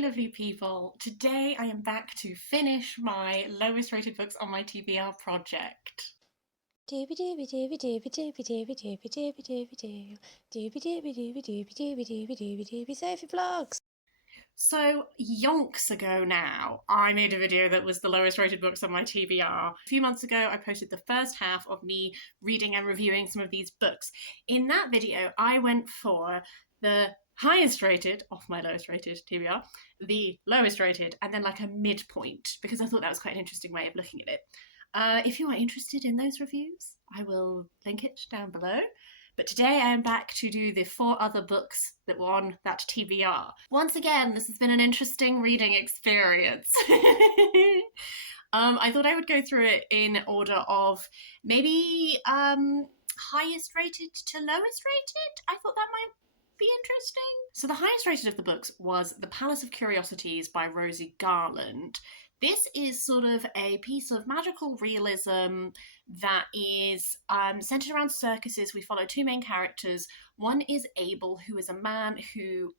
lovely people. Today I am back to finish my lowest rated books on my TBR project. Doobie doobie doobie doobie doobie doobie doobie doobie doobie doo. Doobie doobie doobie doobie doobie doobie doobie doobie Sophie vlogs. So, yonks ago now, I made a video that was the lowest rated books on my TBR. A few months ago, I posted the first half of me reading and reviewing some of these books. In that video, I went for the highest rated off my lowest rated TBR, the lowest rated, and then like a midpoint, because I thought that was quite an interesting way of looking at it. If you are interested in those reviews, I will link it down below. But today I am back to do the 4 other books that were on that TBR. Once again, this has been an interesting reading experience. I thought I would go through it in order of maybe highest rated to lowest rated. I thought that might be interesting. So the highest rated of the books was The Palace of Curiosities by Rosie Garland. This is sort of a piece of magical realism that is centered around circuses. We follow 2 main characters. One is Abel, who is a man who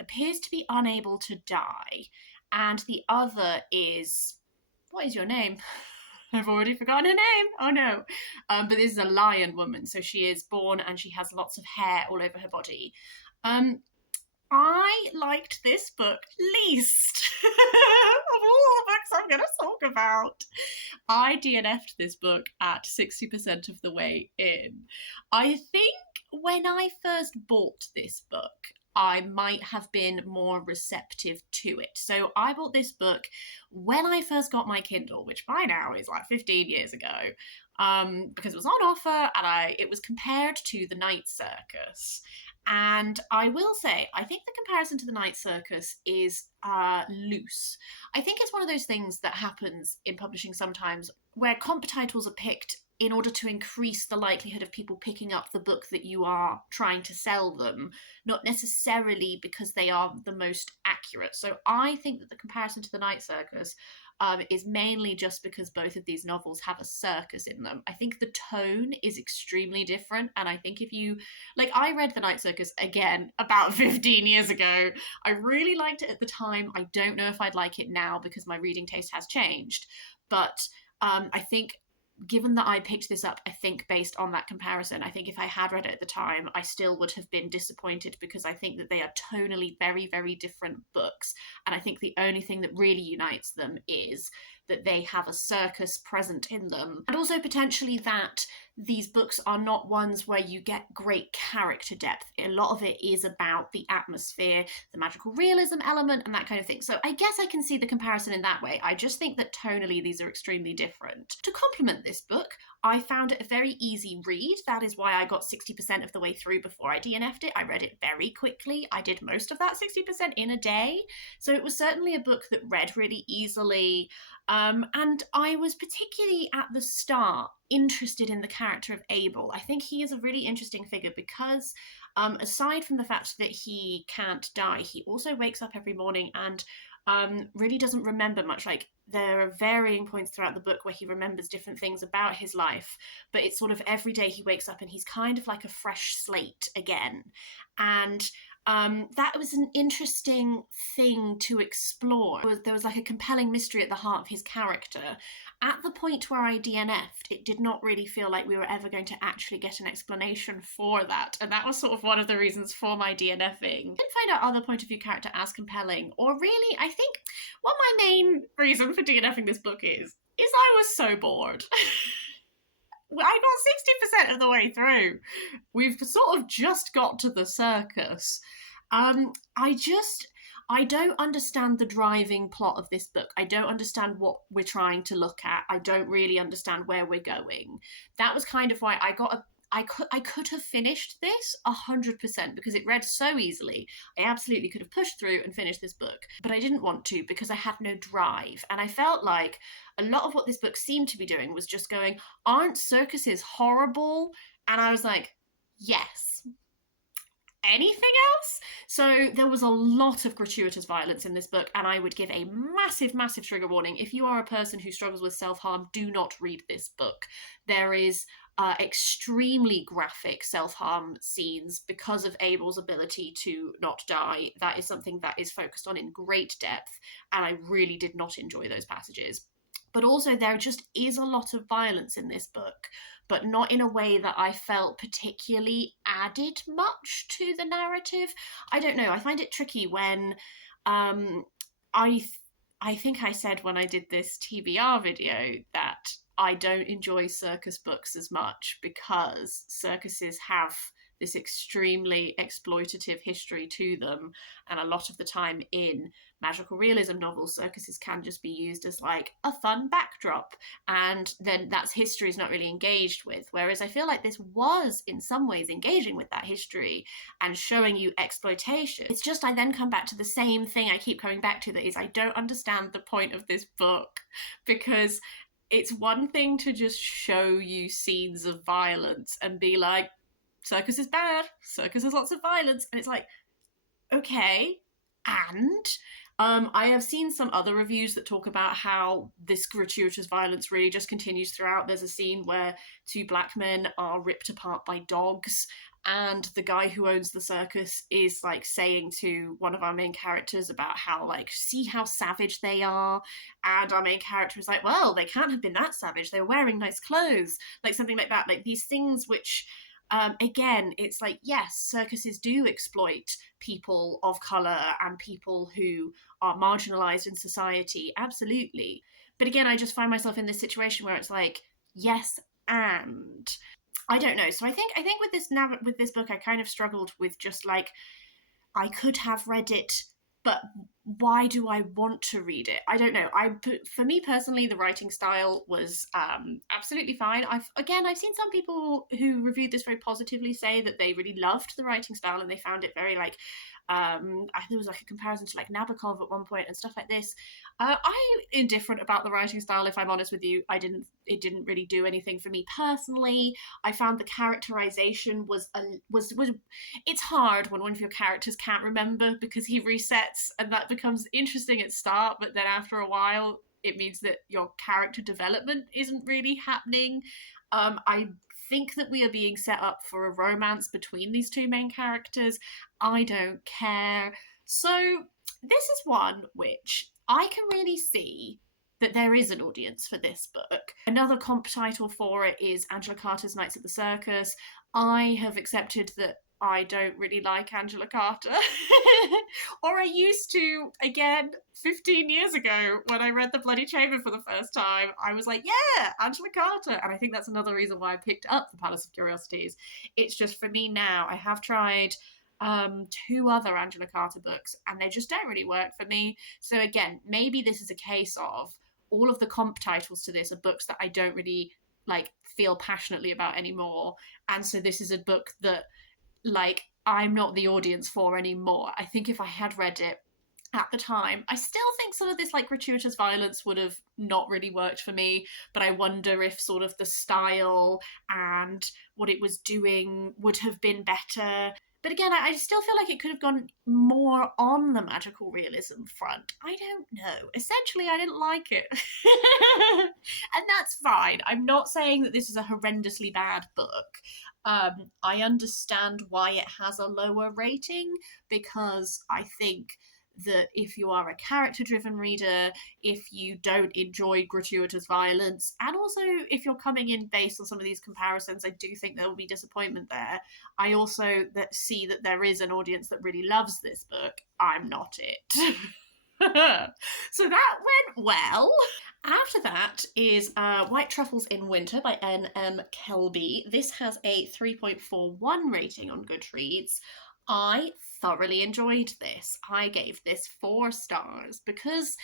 appears to be unable to die, and the other is, what is your name? I've already forgotten her name. Oh no. But this is a lion woman, so she is born and she has lots of hair all over her body. I liked this book least of all the books I'm going to talk about. I DNF'd this book at 60% of the way in. I think when I first bought this book, I might have been more receptive to it. So I bought this book when I first got my Kindle, which by now is like 15 years ago, because it was on offer and it was compared to The Night Circus. And I will say, I think the comparison to The Night Circus is loose. I think it's one of those things that happens in publishing sometimes where comp titles are picked in order to increase the likelihood of people picking up the book that you are trying to sell them, not necessarily because they are the most accurate. So I think that the comparison to The Night Circus is mainly just because both of these novels have a circus in them. I think the tone is extremely different, and I think if you, like, I read The Night Circus again about 15 years ago. I really liked it at the time. I don't know if I'd like it now because my reading taste has changed, but I think given that I picked this up, I think based on that comparison, I think if I had read it at the time, I still would have been disappointed because I think that they are tonally very, very different books. And I think the only thing that really unites them is that they have a circus present in them. And also potentially that these books are not ones where you get great character depth. A lot of it is about the atmosphere, the magical realism element, and that kind of thing. So I guess I can see the comparison in that way. I just think that tonally these are extremely different. To complement this book, I found it a very easy read. That is why I got 60% of the way through before I DNF'd it. I read it very quickly. I did most of that 60% in a day. So it was certainly a book that read really easily. And I was particularly at the start interested in the character of Abel. I think he is a really interesting figure because aside from the fact that he can't die, he also wakes up every morning and really doesn't remember much. Like, there are varying points throughout the book where he remembers different things about his life, but it's sort of every day he wakes up and he's kind of like a fresh slate again. And that was an interesting thing to explore. There was like a compelling mystery at the heart of his character. At the point where I DNF'd, it did not really feel like we were ever going to actually get an explanation for that. And that was sort of one of the reasons for my DNFing. I didn't find our other point of view character as compelling, or really, I think what my main reason for DNFing this book is I was so bored. I got 60% of the way through. We've sort of just got to the circus. I don't understand the driving plot of this book. I don't understand what we're trying to look at. I don't really understand where we're going. That was kind of why I could have finished this 100% because it read so easily. I absolutely could have pushed through and finished this book, but I didn't want to because I had no drive. And I felt like a lot of what this book seemed to be doing was just going, aren't circuses horrible? And I was like, yes. Anything else? So there was a lot of gratuitous violence in this book, and I would give a massive, massive trigger warning. If you are a person who struggles with self-harm, do not read this book. There is extremely graphic self-harm scenes because of Abel's ability to not die. That is something that is focused on in great depth, and I really did not enjoy those passages. But also, there just is a lot of violence in this book, but not in a way that I felt particularly added much to the narrative. I don't know. I find it tricky when I I think I said when I did this TBR video that I don't enjoy circus books as much because circuses have this extremely exploitative history to them, and a lot of the time in magical realism novels, circuses can just be used as like a fun backdrop, and then that's history is not really engaged with. Whereas I feel like this was in some ways engaging with that history and showing you exploitation. It's just I then come back to the same thing I keep coming back to, that is I don't understand the point of this book, because it's one thing to just show you scenes of violence and be like, circus is bad, circus has lots of violence, and it's like, okay, and I have seen some other reviews that talk about how this gratuitous violence really just continues throughout. There's a scene where two black men are ripped apart by dogs, and the guy who owns the circus is like saying to one of our main characters about how, like, see how savage they are, and our main character is like, well, they can't have been that savage, they were wearing nice clothes, like something like that. Like these things which again, it's like, yes, circuses do exploit people of colour and people who are marginalised in society, absolutely. But again, I just find myself in this situation where it's like, yes, and I don't know. So I think with this book, I kind of struggled with just like, I could have read it, but why do I want to read it? I don't know. For me personally, the writing style was absolutely fine. I've seen some people who reviewed this very positively say that they really loved the writing style and they found it very like, there was like a comparison to like Nabokov at one point and stuff like this. I'm indifferent about the writing style, if I'm honest with you. It didn't really do anything for me personally. I found the characterization was it's hard when one of your characters can't remember because he resets, and that becomes interesting at start, but then after a while it means that your character development isn't really happening. I think that we are being set up for a romance between these two main characters. I don't care. So this is one which I can really see that there is an audience for this book. Another comp title for it is Angela Carter's Nights at the Circus. I have accepted that I don't really like Angela Carter. Or I used to, again, 15 years ago when I read The Bloody Chamber for the first time. I was like, yeah, Angela Carter. And I think that's another reason why I picked up The Palace of Curiosities. It's just, for me now, I have tried two other Angela Carter books and they just don't really work for me. So again, maybe this is a case of all of the comp titles to this are books that I don't really like feel passionately about anymore. And so this is a book that like I'm not the audience for anymore. I think if I had read it at the time, I still think sort of this like gratuitous violence would have not really worked for me, but I wonder if sort of the style and what it was doing would have been better. But again, I still feel like it could have gone more on the magical realism front. I don't know. Essentially, I didn't like it. And that's fine. I'm not saying that this is a horrendously bad book. I understand why it has a lower rating, because I think that if you are a character-driven reader, if you don't enjoy gratuitous violence, and also if you're coming in based on some of these comparisons, I do think there will be disappointment there. I also see that there is an audience that really loves this book. I'm not it. So that went well. After that is White Truffles in Winter by N.M. Kelby. This has a 3.41 rating on Goodreads. I thoroughly enjoyed this. I gave this 4 stars because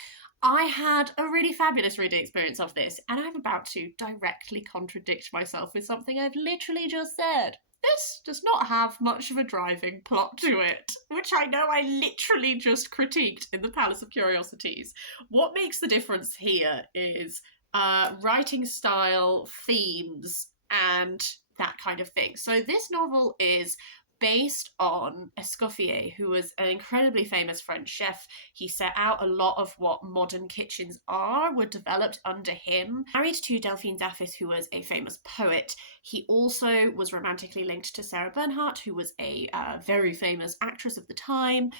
I had a really fabulous reading experience of this, and I'm about to directly contradict myself with something I've literally just said. This does not have much of a driving plot to it, which I know I literally just critiqued in The Palace of Curiosities. What makes the difference here is writing style, themes, and that kind of thing. So this novel is based on Escoffier, who was an incredibly famous French chef. He set out a lot of what modern kitchens were developed under him. Married to Delphine Daffis, who was a famous poet. He also was romantically linked to Sarah Bernhardt, who was a very famous actress of the time.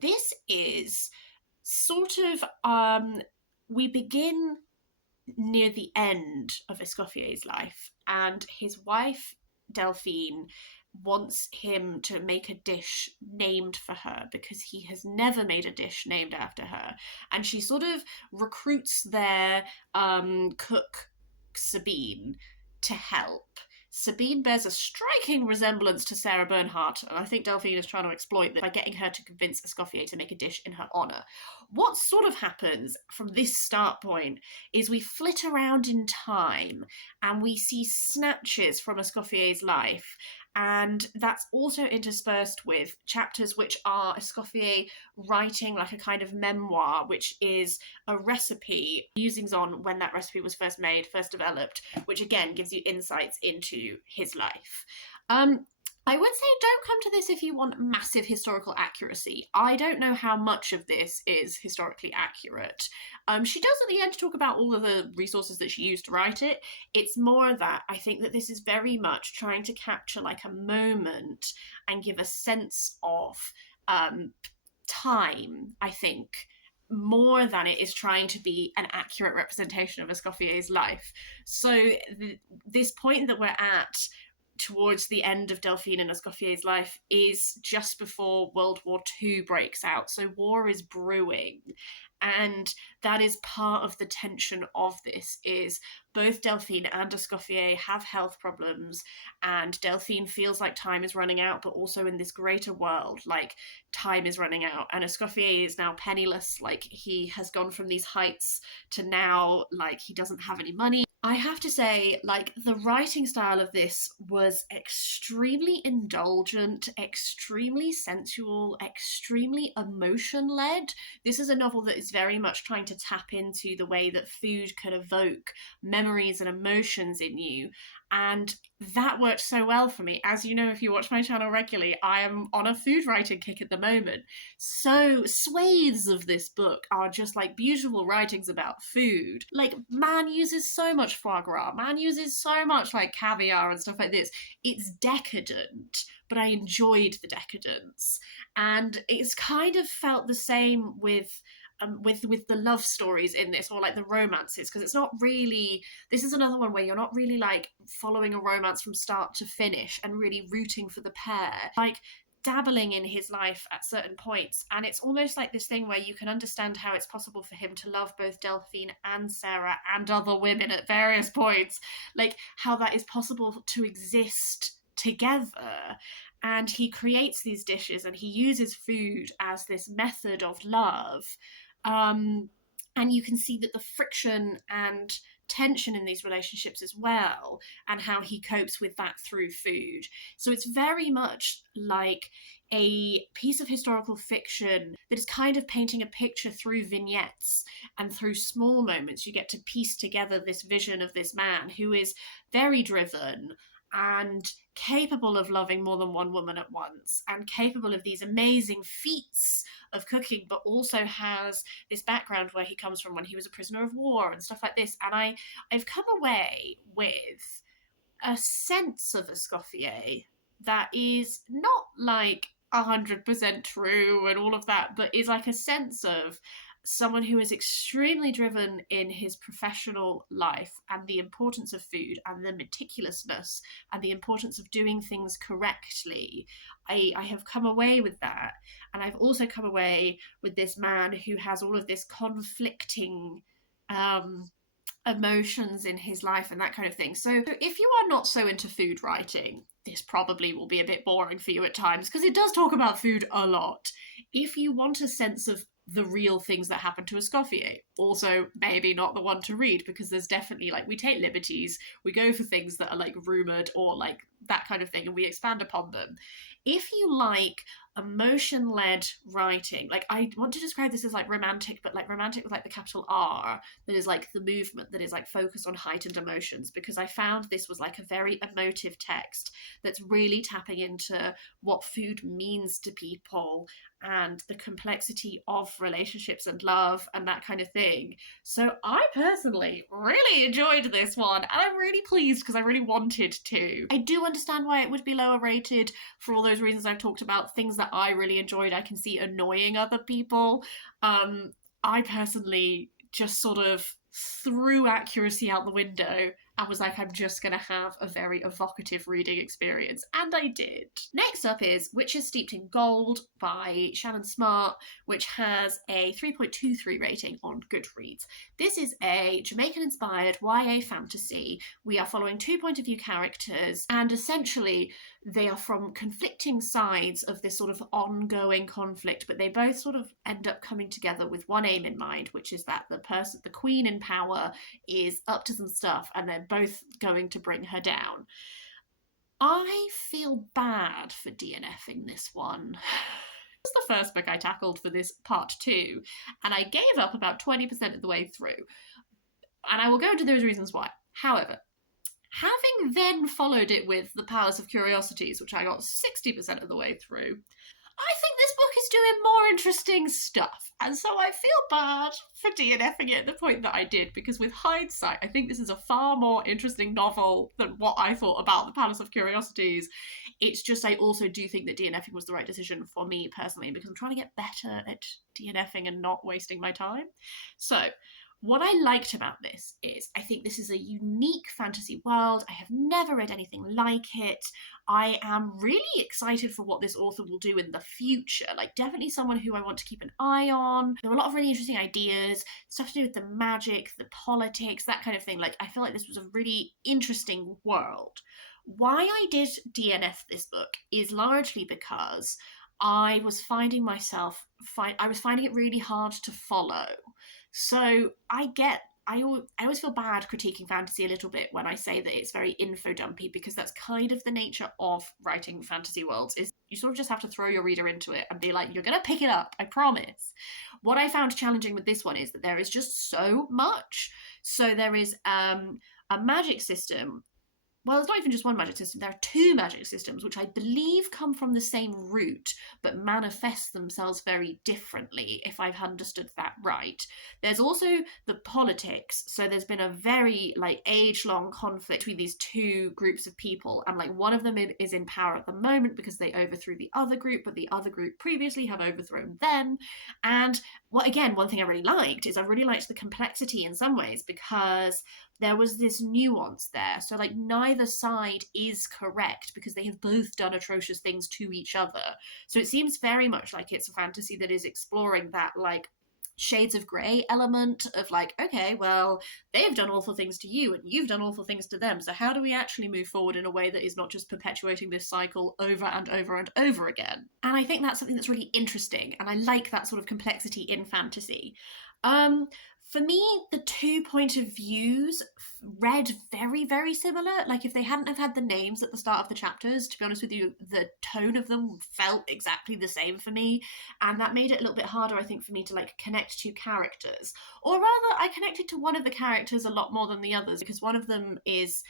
This is sort of, we begin near the end of Escoffier's life, and his wife, Delphine, wants him to make a dish named for her because he has never made a dish named after her. And she sort of recruits their cook, Sabine, to help. Sabine bears a striking resemblance to Sarah Bernhardt, and I think Delphine is trying to exploit this by getting her to convince Escoffier to make a dish in her honour. What sort of happens from this start point is we flit around in time and we see snatches from Escoffier's life, and that's also interspersed with chapters which are Escoffier writing like a kind of memoir, which is a recipe, musings on when that recipe was first made, first developed, which again gives you insights into his life. I would say don't come to this if you want massive historical accuracy. I don't know how much of this is historically accurate. She does at the end talk about all of the resources that she used to write it. It's more that I think that this is very much trying to capture like a moment and give a sense of time, I think, more than it is trying to be an accurate representation of Escoffier's life. So this point that we're at towards the end of Delphine and Escoffier's life is just before World War II breaks out. So war is brewing. And that is part of the tension of this, is both Delphine and Escoffier have health problems, and Delphine feels like time is running out, but also in this greater world, like time is running out. And Escoffier is now penniless, like he has gone from these heights to now, like he doesn't have any money. I have to say, like, the writing style of this was extremely indulgent, extremely sensual, extremely emotion-led. This is a novel that is very much trying to tap into the way that food can evoke memories and emotions in you. And that worked so well for me. As you know, if you watch my channel regularly, I am on a food writing kick at the moment. So swathes of this book are just like beautiful writings about food. Like, man uses so much foie gras, man uses so much like caviar and stuff like this. It's decadent, but I enjoyed the decadence. And it's kind of felt the same with the love stories in this, or like the romances, because it's not really, this is another one where you're not really like following a romance from start to finish and really rooting for the pair, like dabbling in his life at certain points. And it's almost like this thing where you can understand how it's possible for him to love both Delphine and Sarah and other women at various points, like how that is possible to exist together. And he creates these dishes and he uses food as this method of love. And you can see that the friction and tension in these relationships as well, and how he copes with that through food. So it's very much like a piece of historical fiction that is kind of painting a picture through vignettes, and through small moments you get to piece together this vision of this man who is very driven and capable of loving more than one woman at once, and capable of these amazing feats of cooking, but also has this background where he comes from when he was a prisoner of war and stuff like this. And I've come away with a sense of Escoffier that is not like 100% true and all of that, but is like a sense of someone who is extremely driven in his professional life, and the importance of food and the meticulousness and the importance of doing things correctly. I have come away with that. And I've also come away with this man who has all of this conflicting emotions in his life and that kind of thing. So if you are not so into food writing, this probably will be a bit boring for you at times, because it does talk about food a lot. If you want a sense of the real things that happen to Escoffier, also maybe not the one to read, because there's definitely, like, we take liberties, we go for things that are like rumoured or like that kind of thing, and we expand upon them. If you like emotion-led writing, like, I want to describe this as like romantic, but like romantic with like the capital R, that is like the movement that is like focused on heightened emotions, because I found this was like a very emotive text that's really tapping into what food means to people and the complexity of relationships and love and that kind of thing. So I personally really enjoyed this one, and I'm really pleased because I really wanted to. I do understand why it would be lower rated for all those reasons I've talked about. Things that I really enjoyed, I can see annoying other people. I personally just sort of threw accuracy out the window and was like, I'm just going to have a very evocative reading experience. And I did. Next up is Witches Steeped in Gold by Ciannon Smart, which has a 3.23 rating on Goodreads. This is a Jamaican-inspired YA fantasy. We are following two point of view characters, and essentially they are from conflicting sides of this sort of ongoing conflict, but they both sort of end up coming together with one aim in mind, which is that the queen in power is up to some stuff and they're both going to bring her down. I feel bad for DNFing this one. This was the first book I tackled for this part 2, and I gave up about 20% of the way through. And I will go into those reasons why. However, having then followed it with The Palace of Curiosities, which I got 60% of the way through, I think this book is doing more interesting stuff. And so I feel bad for DNFing it at the point that I did, because with hindsight, I think this is a far more interesting novel than what I thought about The Palace of Curiosities. It's just, I also do think that DNFing was the right decision for me personally, because I'm trying to get better at DNFing and not wasting my time. So, what I liked about this is I think this is a unique fantasy world. I have never read anything like it. I am really excited for what this author will do in the future. Like, definitely someone who I want to keep an eye on. There were a lot of really interesting ideas, stuff to do with the magic, the politics, that kind of thing. Like, I feel like this was a really interesting world. Why I did DNF this book is largely because I was finding myself, I was finding it really hard to follow. So I always feel bad critiquing fantasy a little bit when I say that it's very info dumpy, because that's kind of the nature of writing fantasy worlds, is you sort of just have to throw your reader into it and be like, you're going to pick it up, I promise. What I found challenging with this one is that there is just so much. So there is a magic system. Well, it's not even just one magic system. There are two magic systems, which I believe come from the same root, but manifest themselves very differently, if I've understood that right. There's also the politics. So there's been a very, like, age-long conflict between these two groups of people. And, like, one of them is in power at the moment because they overthrew the other group, but the other group previously have overthrown them. And, one thing I really liked is I really liked the complexity in some ways, because there was this nuance there. So, like, neither side is correct because they have both done atrocious things to each other. So it seems very much like it's a fantasy that is exploring that, like, shades of grey element of, like, okay, well, they've done awful things to you and you've done awful things to them. So how do we actually move forward in a way that is not just perpetuating this cycle over and over and over again? And I think that's something that's really interesting. And I like that sort of complexity in fantasy. For me, the two point of views read very, very similar. Like, if they hadn't have had the names at the start of the chapters, to be honest with you, the tone of them felt exactly the same for me. And that made it a little bit harder, I think, for me to, like, connect to characters. Or rather, I connected to one of the characters a lot more than the others, because one of them is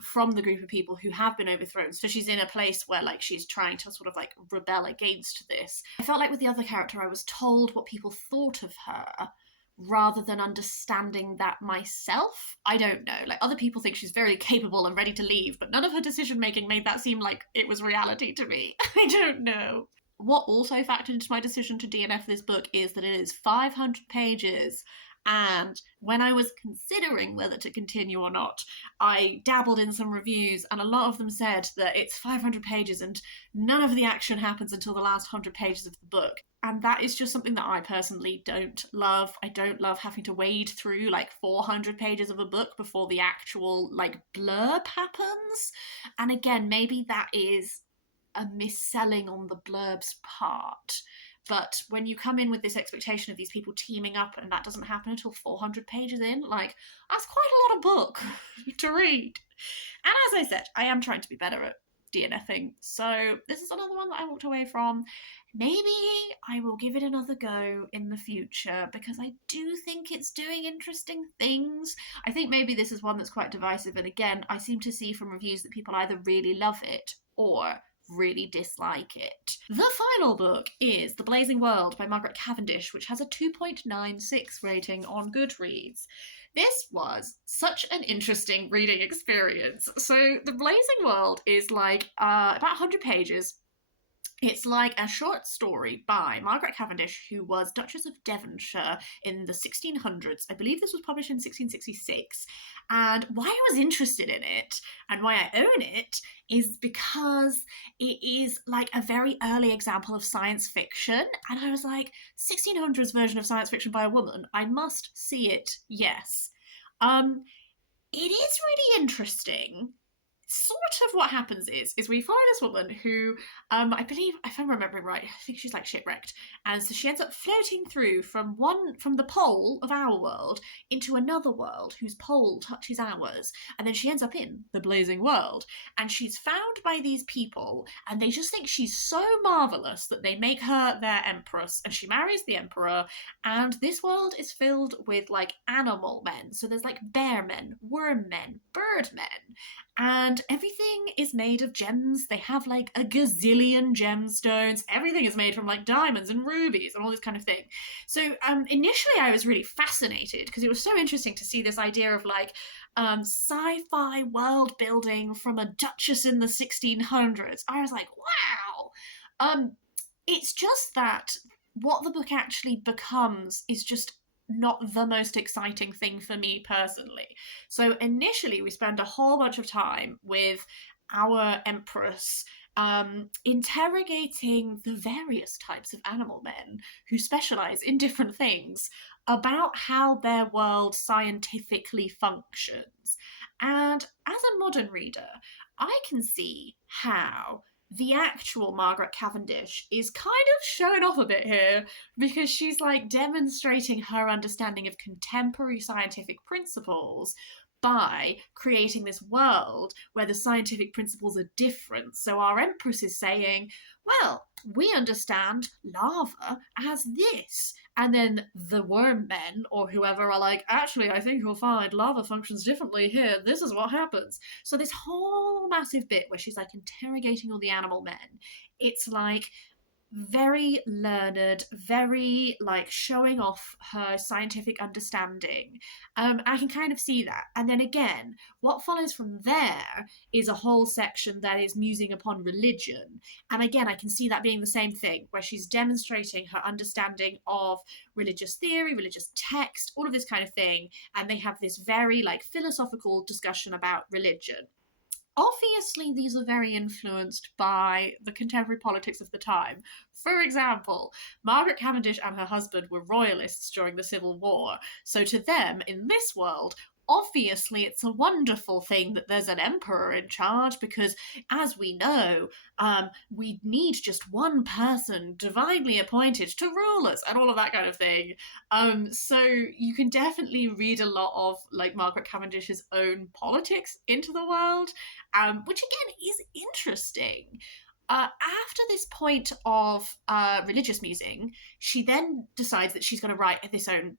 from the group of people who have been overthrown. So she's in a place where, like, she's trying to sort of, like, rebel against this. I felt like with the other character, I was told what people thought of her, rather than understanding that myself. I don't know. Like, other people think she's very capable and ready to leave, but none of her decision making made that seem like it was reality to me. I don't know. What also factored into my decision to DNF this book is that it is 500 pages. And when I was considering whether to continue or not, I dabbled in some reviews, and a lot of them said that it's 500 pages and none of the action happens until the last 100 pages of the book. And that is just something that I personally don't love. I don't love having to wade through, like, 400 pages of a book before the actual, like, blurb happens. And again, maybe that is a misselling on the blurb's part. But when you come in with this expectation of these people teaming up and that doesn't happen until 400 pages in, like, that's quite a lot of book to read. And as I said, I am trying to be better at DNFing, so this is another one that I walked away from. Maybe I will give it another go in the future because I do think it's doing interesting things. I think maybe this is one that's quite divisive, and again, I seem to see from reviews that people either really love it or really dislike it. The final book is The Blazing World by Margaret Cavendish, which has a 2.96 rating on Goodreads. This was such an interesting reading experience. So, The Blazing World is like about 100 pages. It's like a short story by Margaret Cavendish, who was Duchess of Devonshire in the 1600s. I believe this was published in 1666. And why I was interested in it and why I own it is because it is like a very early example of science fiction. And I was like, 1600s version of science fiction by a woman. I must see it, yes. It is really interesting. Sort of what happens is we follow this woman who, I believe, if I'm remembering right, I think she's like shipwrecked, and so she ends up floating through from the pole of our world into another world whose pole touches ours, and then she ends up in the Blazing World, and she's found by these people, and they just think she's so marvelous that they make her their empress, and she marries the emperor, and this world is filled with like animal men, so there's like bear men, worm men, bird men, and everything is made of gems. They have like a gazillion gemstones. Everything is made from like diamonds and rubies and all this kind of thing. So initially I was really fascinated because it was so interesting to see this idea of like sci-fi world building from a duchess in the 1600s. I was like, wow. It's just that what the book actually becomes is just not the most exciting thing for me personally. So initially we spend a whole bunch of time with our empress interrogating the various types of animal men who specialize in different things about how their world scientifically functions. And as a modern reader, I can see how the actual Margaret Cavendish is kind of showing off a bit here because she's like demonstrating her understanding of contemporary scientific principles by creating this world where the scientific principles are different. So our Empress is saying, well, we understand lava as this. And then the worm men or whoever are like, actually, I think you'll find lava functions differently here. This is what happens. So this whole massive bit where she's like interrogating all the animal men, it's like very learned, very like showing off her scientific understanding. I can kind of see that. And then again, what follows from there is a whole section that is musing upon religion. And again, I can see that being the same thing, where she's demonstrating her understanding of religious theory, religious text, all of this kind of thing. And they have this very like philosophical discussion about religion. Obviously, these are very influenced by the contemporary politics of the time. For example, Margaret Cavendish and her husband were royalists during the Civil War, so to them, in this world, obviously it's a wonderful thing that there's an emperor in charge because, as we know, we need just one person divinely appointed to rule us and all of that kind of thing. So you can definitely read a lot of like Margaret Cavendish's own politics into the world, which again is interesting. After this point of religious musing, she then decides that she's going to write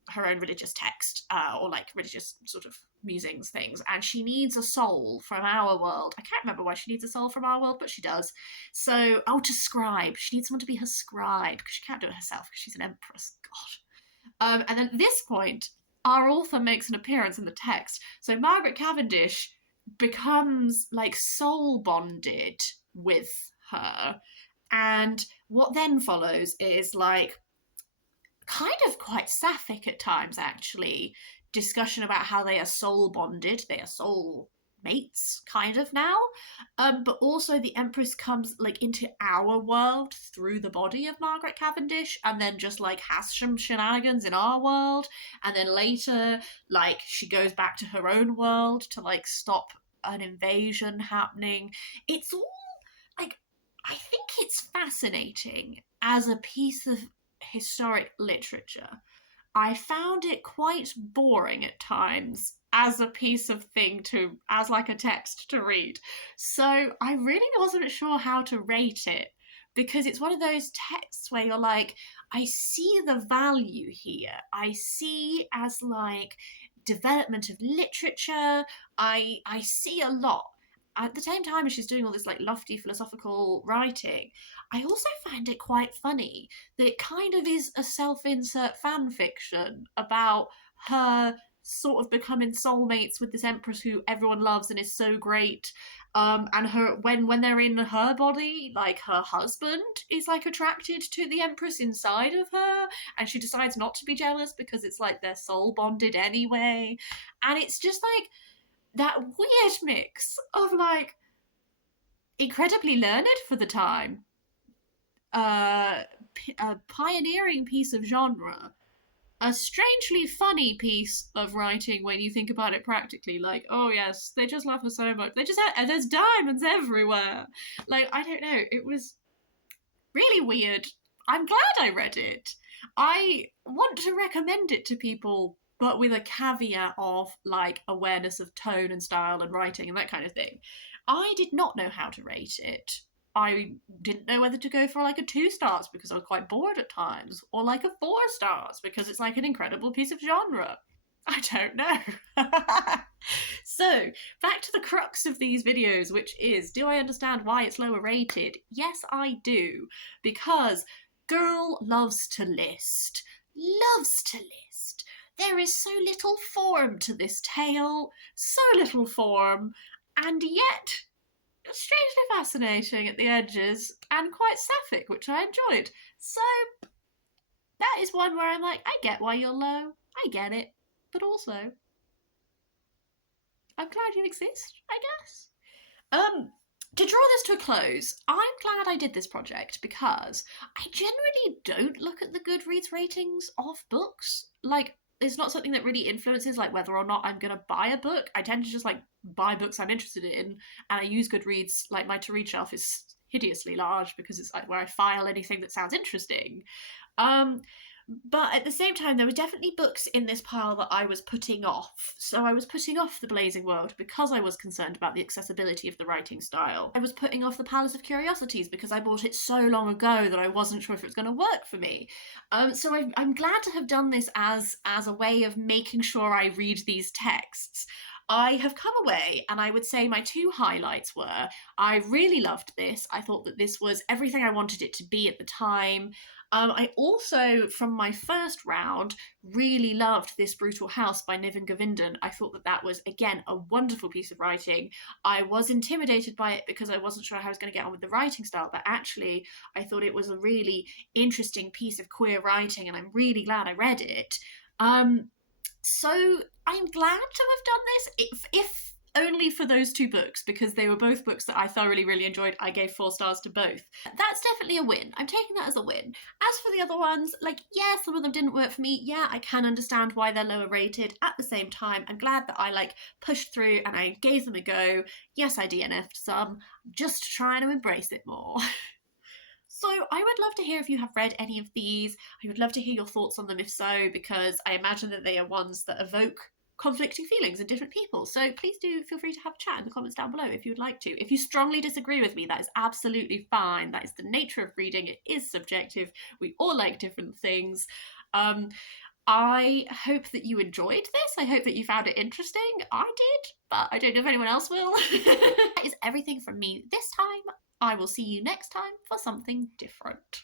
her own religious text or like religious sort of musings things, and she needs a soul from our world. I can't remember why she needs a soul from our world, but she does. So, to scribe. She needs someone to be her scribe because she can't do it herself because she's an empress. God. And then at this point, our author makes an appearance in the text. So Margaret Cavendish becomes like soul bonded with her, and what then follows is like kind of quite sapphic at times, actually, discussion about how they are soul bonded, they are soul mates kind of now, but also the Empress comes like into our world through the body of Margaret Cavendish and then just like has some shenanigans in our world, and then later like she goes back to her own world to like stop an invasion happening. It's all like, I think it's fascinating as a piece of historic literature. I found it quite boring at times as a piece of thing to, as like a text to read. So I really wasn't sure how to rate it because it's one of those texts where you're like, I see the value here. I see as like development of literature. I see a lot. At the same time as she's doing all this like lofty philosophical writing, I also find it quite funny that it kind of is a self-insert fan fiction about her sort of becoming soulmates with this empress who everyone loves and is so great. And her when they're in her body, like her husband is like attracted to the empress inside of her, and she decides not to be jealous because it's like they're soul bonded anyway. And it's just like that weird mix of like incredibly learned for the time, a pioneering piece of genre, a strangely funny piece of writing when you think about it practically. Like, oh yes, they just love her so much. They just and there's diamonds everywhere. Like, I don't know. It was really weird. I'm glad I read it. I want to recommend it to people, but with a caveat of like awareness of tone and style and writing and that kind of thing. I did not know how to rate it. I didn't know whether to go for like a 2 stars because I was quite bored at times, or like a 4 stars because it's like an incredible piece of genre. I don't know. So, back to the crux of these videos, which is, do I understand why it's lower rated? Yes, I do. Because girl loves to list. Loves to list. There is so little form to this tale, so little form, and yet strangely fascinating at the edges and quite sapphic, which I enjoyed. So that is one where I'm like, I get why you're low. I get it. But also, I'm glad you exist, I guess. To draw this to a close, I'm glad I did this project because I generally don't look at the Goodreads ratings of books. Like, it's not something that really influences like whether or not I'm gonna buy a book. I tend to just like buy books I'm interested in, and I use Goodreads. Like, my to read shelf is hideously large because it's like where I file anything that sounds interesting. But at the same time, there were definitely books in this pile that I was putting off. So I was putting off The Blazing World because I was concerned about the accessibility of the writing style. I was putting off The Palace of Curiosities because I bought it so long ago that I wasn't sure if it was going to work for me. So I'm glad to have done this as a way of making sure I read these texts. I have come away, and I would say my 2 highlights were, I really loved this. I thought that this was everything I wanted it to be at the time. I also, from my first round, really loved This Brutal House by Niven Govindan. I thought that that was, again, a wonderful piece of writing. I was intimidated by it because I wasn't sure how I was going to get on with the writing style, but actually I thought it was a really interesting piece of queer writing, and I'm really glad I read it. So I'm glad to have done this, if only for those 2 books, because they were both books that I thoroughly really enjoyed. I gave 4 stars to both. That's definitely a win. I'm taking that as a win. As for the other ones, like, yeah, some of them didn't work for me. Yeah, I can understand why they're lower rated. At the same time, I'm glad that I like pushed through and I gave them a go. Yes, I DNF'd some, just trying to embrace it more. So I would love to hear if you have read any of these. I would love to hear your thoughts on them if so, because I imagine that they are ones that evoke conflicting feelings in different people. So please do feel free to have a chat in the comments down below if you would like to. If you strongly disagree with me, that is absolutely fine. That is the nature of reading. It is subjective. We all like different things. I hope that you enjoyed this. I hope that you found it interesting. I did, but I don't know if anyone else will. That is everything from me this time. I will see you next time for something different.